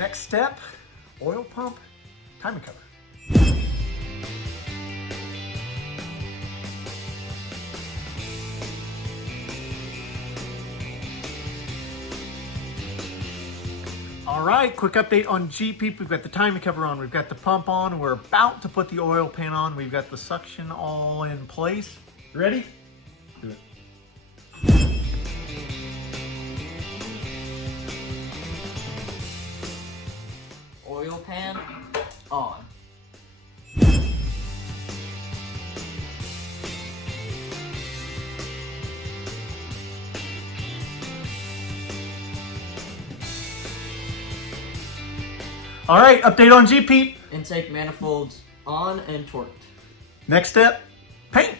Next step, oil pump, timing cover. All right, quick update on Peep. We've got the timing cover on, we've got the pump on, we're about to put the oil pan on, we've got the suction all in place. Ready? Do it. Oil pan on. All right, update on Peep. Intake manifolds on and torqued. Next step, paint.